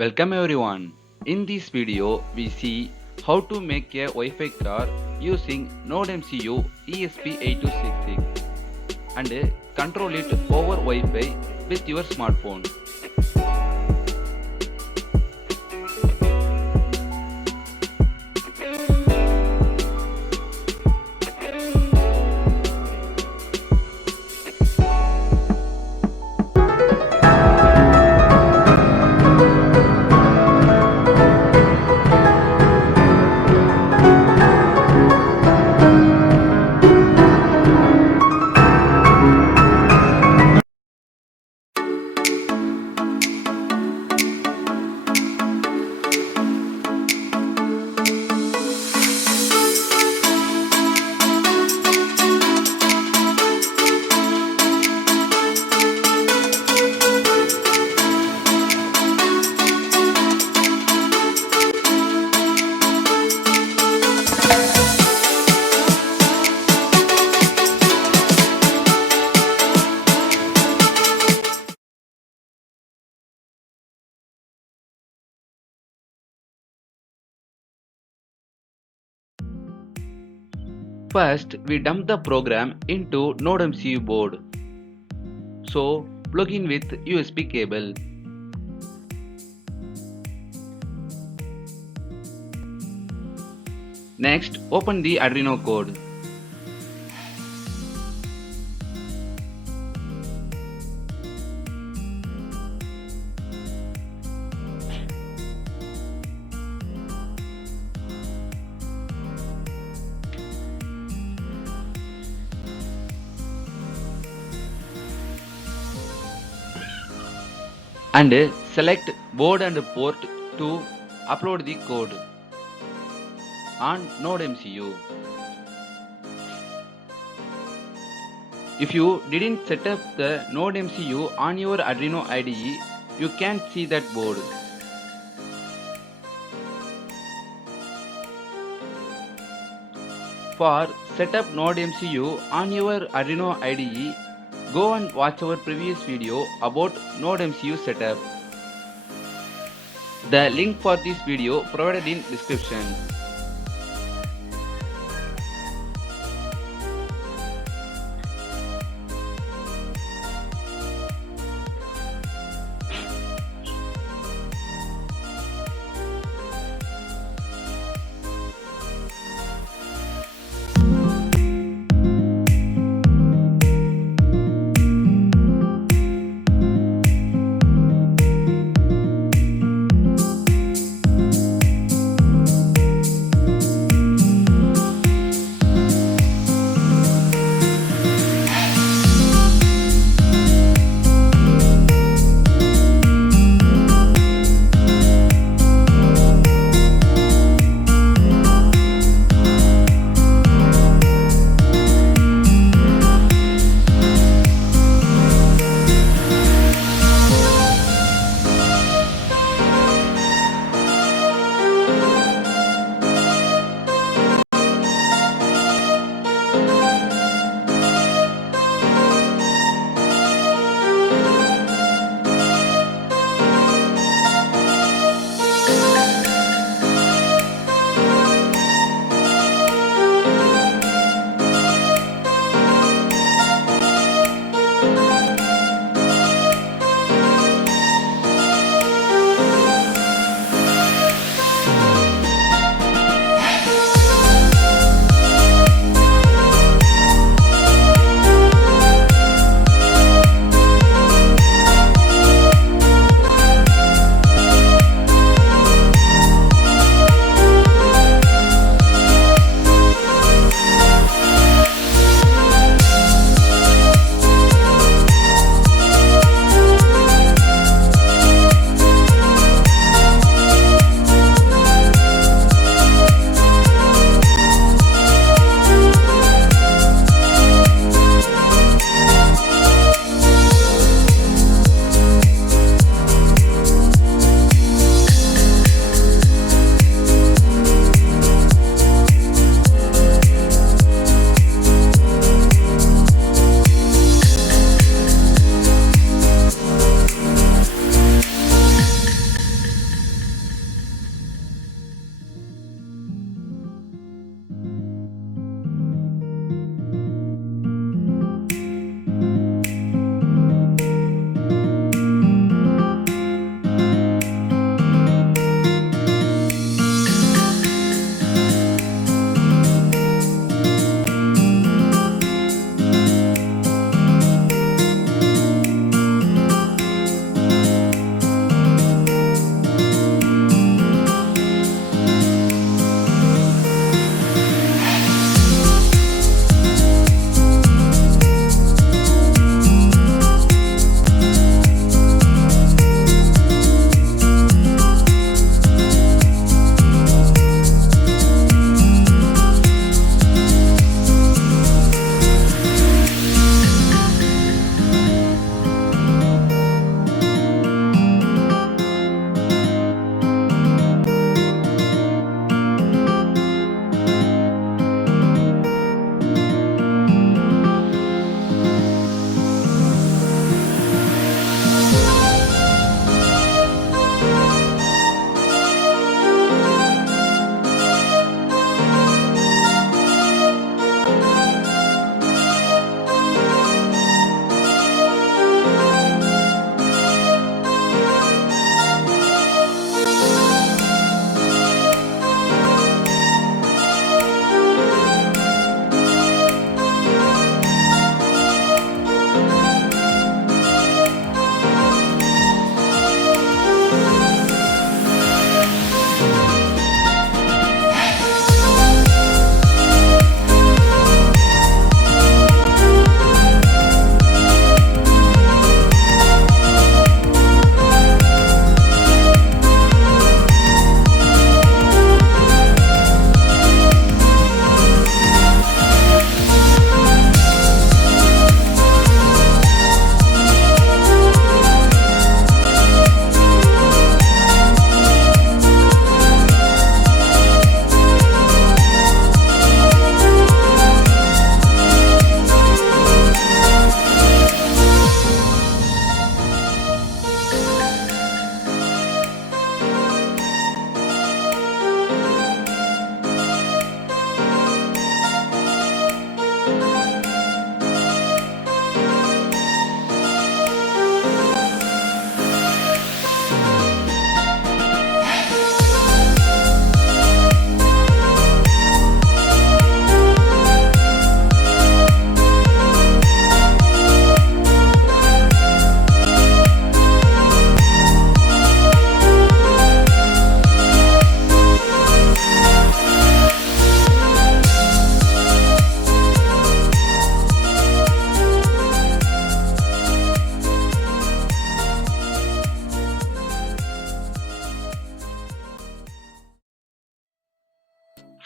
Welcome everyone. In this video, we see how to make a Wi-Fi car using NodeMCU ESP8266 and control it over Wi-Fi with your smartphone. First, we dump the program into NodeMCU board. So, plug in with USB cable. Next, open the Arduino code. And select board and port to upload the code on NodeMCU. If you didn't set up the NodeMCU on your Arduino IDE, you can't see that board. For set up NodeMCU on your Arduino IDE, go and watch our previous video about NodeMCU setup. The link for this video provided in description.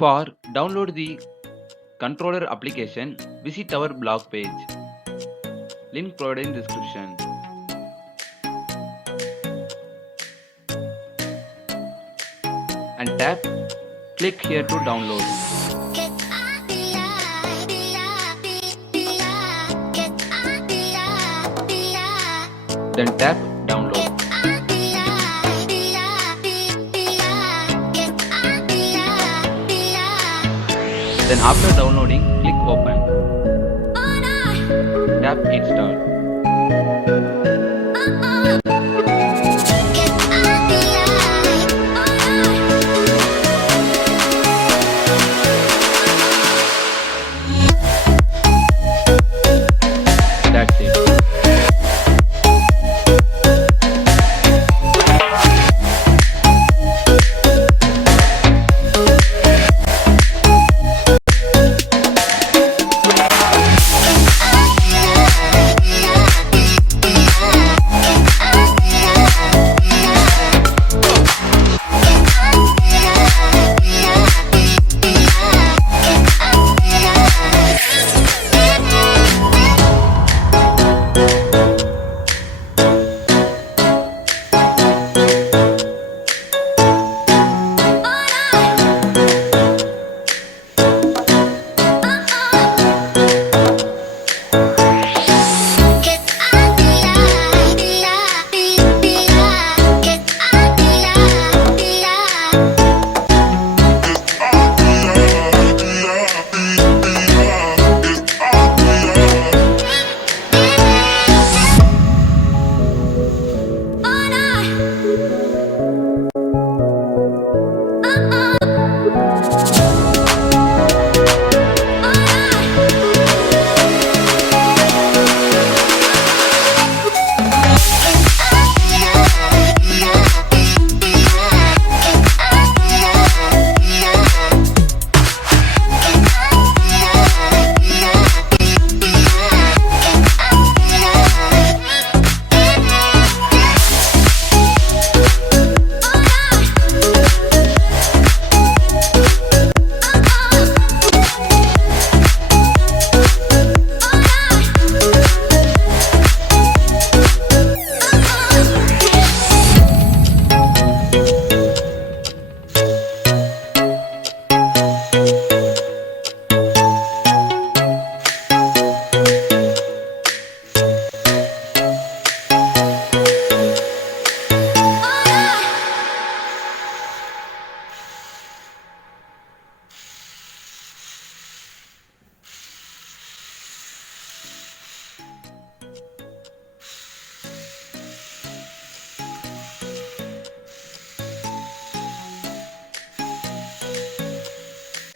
For download the controller application, visit our blog page. Link provided in description. And click here to download. Then tap download. Then after downloading, click open. Tap install.